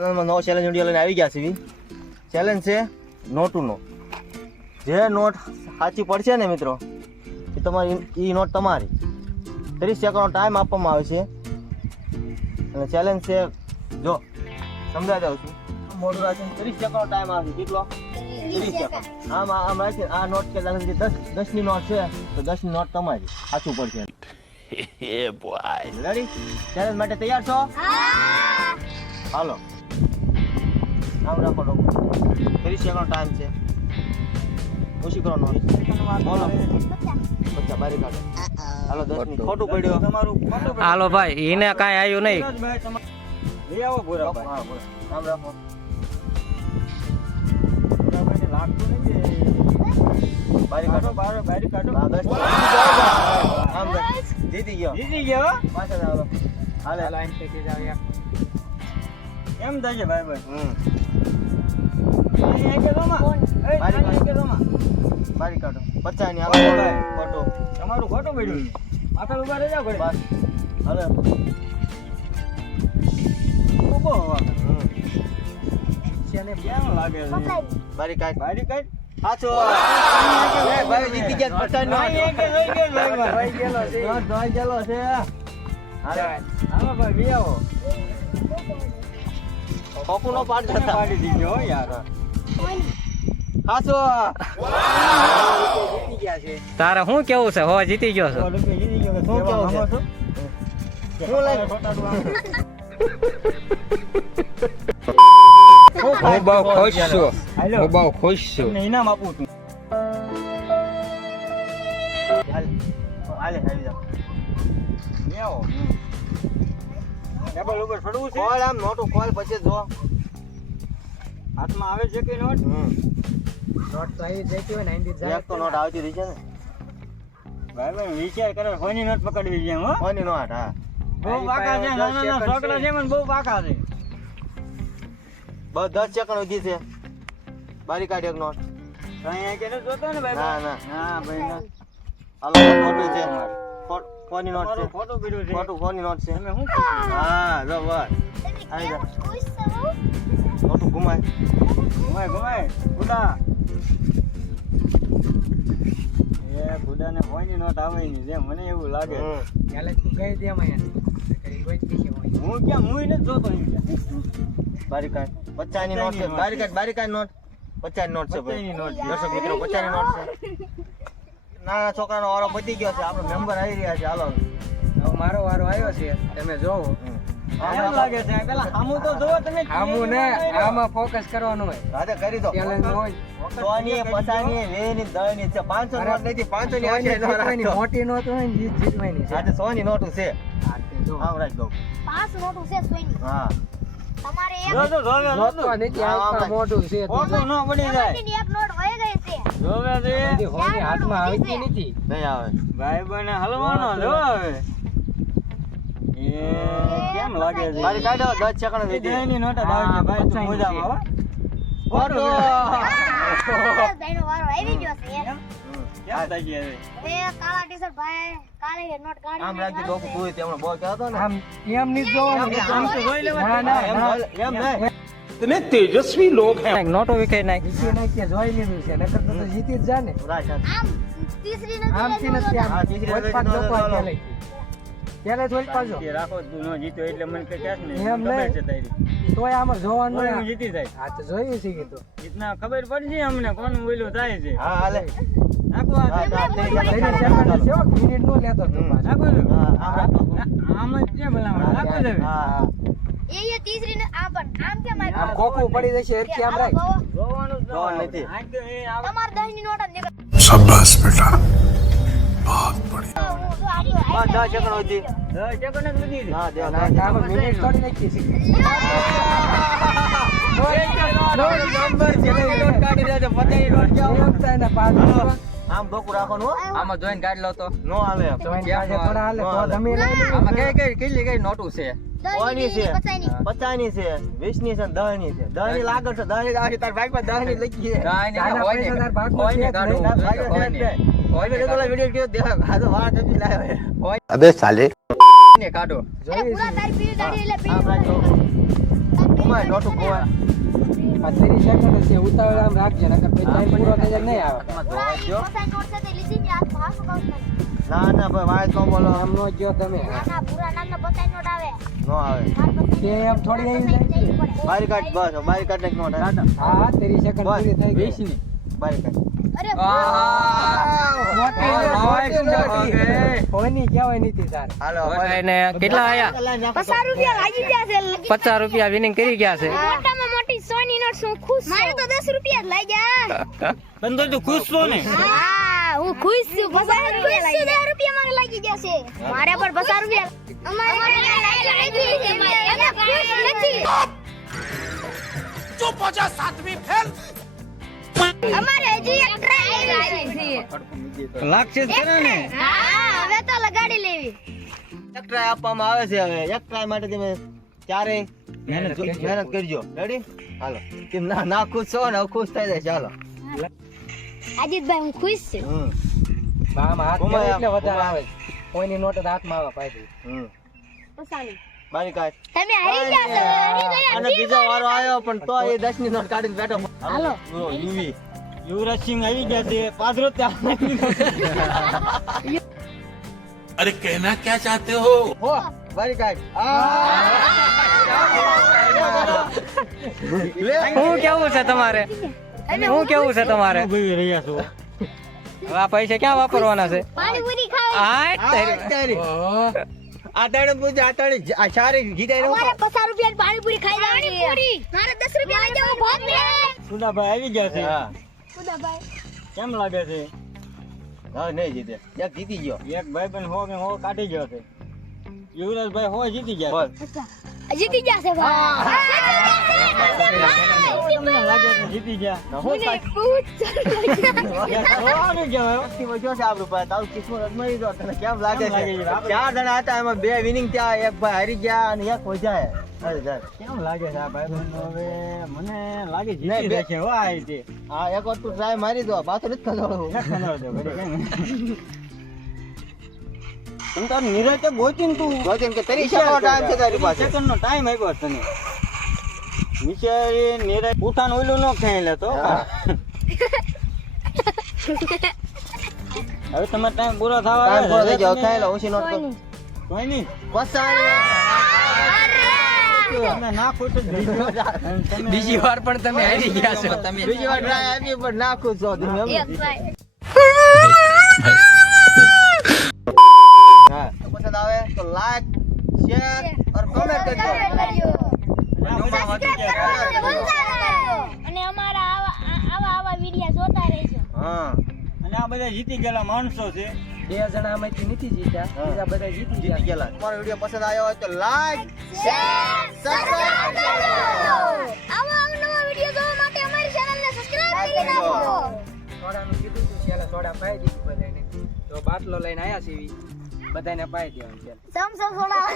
ચેનલમાં નવો challenge video લઈને આવી ગયા છે. ચેલેન્જ છે નોટુનો. જે નોટ સાચી પડશે ને મિત્રો એ તમારી એ નોટ તમારી. 30 સેકન્ડનો ટાઈમ આપવામાં આવે છે અને ચેલેન્જ છે જો સમજાવી દઉં છું. મોઢું રાખીને 30 સેકન્ડનો ટાઈમ આવે છે. કેટલો? 30 સેકન્ડ. આમ રાખી આ નોટ કે 10 ની નોટ છે તો 10 ની નોટ તમારી સાચું પડશે. રેડી? ચેલેન્જ માટે તૈયાર છો? હાલો આમ રાખો લોકો. 30 સેકન્ડ ટાઈમ છે. ઓછી કરો નોટ. બોલો 50 બારી કાઢો. હાલો 10 ની ખોટું પડ્યું તમારું. હાલો ભાઈ એને કાંઈ આવ્યું નહીં. લઈ આવો પૂરા ભાઈ. હા પૂરા આમ રાખો. લાગતું નથી. બારી કાઢો. બારી કાઢો. હા 10 આમ જીતી ગયો. પાછળ આવો. હાલે લાઈન ટેકી જાવ યાર. એમ થાય છે ભાઈ ભાઈ. બારી કાઢો. 50 ની હાલો ખોટું. તમારું ખોટું પડ્યું. પાછળ ઉભા રહી જાવ ઘડી. બસ હાલે ઉભો હોવા. છેને કેમ લાગે છે? બારી કાઢ. બારી કાઢ. હાચો ભાઈ જીતી ગયા. 50 નો ભાઈ ગેલો છે. ભાઈ ગેલો છે. હાલે હાલો ભાઈ બી આવો. કોકુનો પાડ જતા પાડી દીધો યાર. હાચો જીતી ગયા છે. તારે શું કેવું છે? હો જીતી ગયો છો. જીતી ગયો. શું કેવું છે? શું લાગે? હું બહુ ખુશ છું. હું બહુ ખુશ છું. ઇનામ આપું છું. હાલે આવી જાવ. આવો. ટેબલ ઉપર છોડવું છે. કોલ આમ નોટો કોલ પછી જો હાથમાં આવે છે કે નોટ? નોટ તો આવી જતી હોય ને એમ એક તો નોટ આવતી રહી છે ને. ભાઈ ભાઈ વિચાર કરો. કોની નોટ પકડવી છે? હો કોની નોટ? હા બહુ પાકા છે. નાના છોકરા છે મને બહુ પાકા છે. બસ 10 સેકન્ડ ઉધી છે. બારી કાઢ એક નોટ. અહીંયા કે જોતો ને ભાઈ. ના ના હા ભાઈ ના. હાલો ખોટું છે. કોની નોટ છે? ખોટું પીડ્યું છે. ખોટું કોની નોટ છે? તમે શું કીધું? હા જો બસ આવી જા. ખોટું ઘુમાય. ઘુમાય ગુડા. એ ગુડાને કોની નોટ આવે ની જેમ મને એવું લાગે. કાલે તું ગઈ દે માં હું ક્યાં હું નથી જોતો. બારી કાઢ. 50 ની નોટ છે. બારી કાઢ નોટ. 50 ની નોટ છે ભાઈ. દર્શક મિત્રો 50 ની નોટ છે. નાના છોકરાનો વારો પતી ગયો છે. આપણો મેમ્બર આવી રહ્યા છે. હાલો હવે મારો વારો આવ્યો છે. તમે જોવો એમ લાગે છે. પેલા હામુ તો જોવો તમે. હામુ ને આમાં ફોકસ કરવાનું હોય. રાધે કરી દો. ચેલેન્જ હોય 100 ની 50 ની 2 ની 10 ની છે. 500 નોટ નથી. 500 ની આશે નોટ. મોટી નોટ હોય ને જીતવાની છે. આજે 100 ની નોટ છે. આમ રાખ દો. 5 નોટું છે 100 ની. હા તમારે એક જોતો નથી. આ મોટું છે. ખોટું ન પડી જાય. ની એક નોટ વહી ગઈ છે. જોવે છે. બધી હોની હાથમાં આવતી નથી. નહીં આવે. ભાઈ બને હલવાનો જો હવે. એ કેમ લાગે છે? મારી કાઢો 10 સેકન્ડ થઈ ની નોટ આવે છે ભાઈ. તું મજામાં હો. ખોટું. ભાઈનો વારો આવી ગયો છે. કેમ થઈ ગયા છે? હવે કાળા ટી-શર્ટ ભાઈ કાળી નોટ કાઢી. આમ રાખી દો. તું તેમનો બહુ કહેતો ને. આમ એમ નહીં જોવાનું. આમ તો જોઈ લેવા. ના, એમ નહીં. इतने तेजस्वी लोग हैं। નોટો વિખાઈ નાખી. જોઈ લીધું છે. નકર તો જીતી જ જા ને. આમ તીસરી નથી. આમથી નથી. હા, આમ તીસરી કોઈ નથી. પાક નો, લોકો નો, નો. આ લઈ. ત્યારે થોડી પાછો રાખો તું નો જીતો એટલે મને કઈ ક્યાં નહીં. એમ ખબર નહીં. છે તારી. તોય આમાં જોવાનું હું ને. જીતી જાય. હા તો જોયું છે કે તો ઇતના ખબર પડશે અમને કોનું બોલ્યું થાય છે. હા હાલે. નાખો હા, મિનિટ નો લેતો તું પાછો. નાખો આમ જ છે ભલા નાખો દે. હા એ તીસરી ને આ પણ આમ કેમ આમ ખોખું પડી જશે હરખી આમ રાખ. જોવાનું નથી. તમાર 10 ની નોટ જ નીકળ. शाबाश बेटा बहुत बढ़िया। હું તો આડી બસ 10 સેકન્ડ હતી. 10 સેકન્ડ જ વધી છે. હા દેવ આમાં મિનિટ થોડી નાખી છે. નંબર છે નોટ કાઢી દે તો પતાઈ નોટ જાવ. એમ થાય ને પાછું આમ ડોકું રાખવાનું હો. આમાં જોઈન કાઢ લો તો નો હાલે. જોઈને પાછે થોડા હાલે તો તમે લઈ લો. આમાં કઈ નોટું છે? 100 ની છે. 50 ની. 50 ની છે. 20 ની છે. 10 ની છે. 10 ની લાગર છે. 10 ની આવે તાર ભાઈ પર 10 ની લખી છે. આના પૈસા તાર ભાગમાં છે જ નહીં. વિડિયો કયો દેખ આ તો વાત નથી લાવે. અબે સાલે કાઢો. પૂરા તારી પીળી દાઢી એટલે આમ રાખજો. પીળી ઘુમાય નોટું ઘુમાય આ 30 સેકન્ડ છે ઉતાવળ આમ રાખજે નકર પછી ટાઈમ પૂરો થઈ જાય નહીં આવે બસાઈ નોટ છે તે લીધી ને આ ભાષો કહું છું ના ના ભાઈ વાય તો બોલો આમ નો જો તમે ના પૂરા નામનો બસાઈ નોટ આવે નો આવે તે એમ થોડી આવી જાય છે બારી કાઢ બસ બારી કાઢ એક નોટ હા 30 સેકન્ડ પૂરી થઈ ગઈ બેસીને બારી કાઢ અરે કોઈની કહેવાય નથી તાર હાલો કેટલા આયા 50 રૂપિયા લાગી ગયા છે 50 રૂપિયા વિનિંગ કરી ગયા છે મોટામાં મોટી 100 ની નોટ શું ખુશ મારે તો 10 રૂપિયા જ લાગ્યા બંધો તું ખુશ છો ને હા હું ખુશ છું 50 રૂપિયા 10 રૂપિયા મારે લાગી ગયા છે મારે પણ 50 રૂપિયા અમારે લાગી છે મારે ખુશ નથી चुप हो जा सातवीं फेल અમારે હજી એક ટ્રાય આવી છે લાગશે જ કરે ને હા હવે તો લગાડી લેવી એક ટ્રાય આપવામાં આવે છે હવે એક ટ્રાય માટે તમે ચારે મહેનત કરજો રેડી હાલો કેમ ના ના ખુશ છો ને હવે ખુશ થઈ જાય ચાલો અજીતભાઈ હું ખુશ છું આમ હાથ કરે એટલે વધારે આવે કોઈની નોટ જ હાથમાં આવે પાછી પસાની બારી કાઢ તમે હારી ગયા છો હારી ગયા અને બીજો વારો આવ્યો પણ તો એ 10 ની નોટ કાઢીને બેઠો હાલો યુવી યુવરાજ સિંહ આવી ગયા છે પાદરો ત્યાં अरे कहना क्या चाहते हो હો બારી કાઢ શું કેવું છે તમારે શું કેવું છે તમારે ભાઈ રહ્યા છો હવે આ પૈસા ક્યાં વાપરવાના છે પાણીપુરી ખાવી આ તાણે પૂછે આ તાણે આ સારી ગીતા અમારે 50 રૂપિયા પાણીપુરી ખાઈ જવાની મારે 10 રૂપિયા લઈ જવું ભાગ લે સુદાભાઈ આવી ગયા છે સુદાભાઈ કેમ લાગે છે હા નહીં જીતે એક જીતી ગયો એક ભાઈ બન હો કે હો કાઢી ગયો છે યુવરાજભાઈ હો જીતી ગયા જીતી ગયા છે તમને લાગે છે જીતી ગયા હો કેમ લાગે છે 4 જણા હતા એમાં 2 વિનિંગ થયા એક ભાઈ હારી ગયા અને એક વજાય કેમ લાગે છે આ ભાઈ બહેનો હવે મને લાગે જીતી રહેશે હો આ રીતે હા એક વાર તું ટ્રાય મારી દો પાછો નથી તું તાર નિરાતે ગોતીન તું ગોતીન કે 30 સેકન્ડનો ટાઈમ છે તારી પાસે સેકન્ડનો ટાઈમ આપ્યો તને નીચે નિરાત ઉઠાન ઓલું ન ખાઈ લેતો હવે તમારો ટાઈમ પૂરો થવા આવ્યો પૂરો થઈ ગયો ખાઈ લો ઓછી નોટ કોઈ નહીં તમે ના ખુશ જ બીજી વાર પણ તમે હારી ગયા છો બીજી વાર ટ્રાય આપી પણ ના ખુશ છો તમે હા પસંદ આવે તો લાઈક શેર और કમેન્ટ કરજો અને અમારા આવા વિડિયો જોતા રહેજો હા અને આ બધા જીતી ગયેલા માણસો છે 2 જણા આમાંથી નથી જીત્યા બીજા બધા જીતી ગયા તમારો વિડિયો પસંદ આવ્યો હોય તો લાઈક શેર સબસ્ક્રાઇબ આવા નવા વિડિયો જોવા માટે અમારી ચેનલને સબસ્ક્રાઇબ કરી નાખો સોડાનું કીધું તું છેલ્લે સોડા પાઈ દીધું બધાને તો બાટલો લઈને આયા છે બધાને પાઈ દેવાનું છે સમ સોડા